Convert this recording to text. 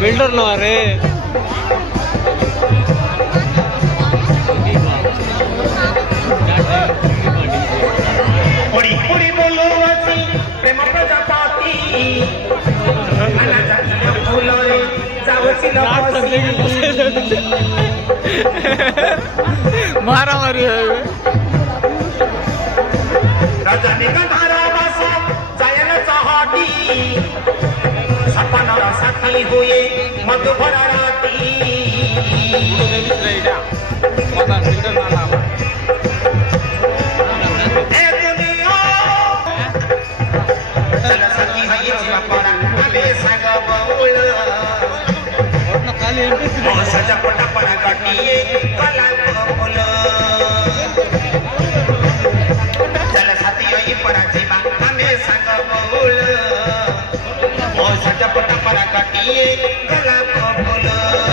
builder no अरे पुरी पुरी बोलो असी प्रेम प्रजापति अना जातीय फुलरे जावसी लपसी मारा मारी है रजनी गंधारा बसा जायन चाहती सपना साथी हुए मधुभरा राती सजा पटा पड़ा काटिए कला फूल चल साथी ये पड़ा जीवा हमें संग बोल ओ सजा पटा पड़ा काटिए कला फूल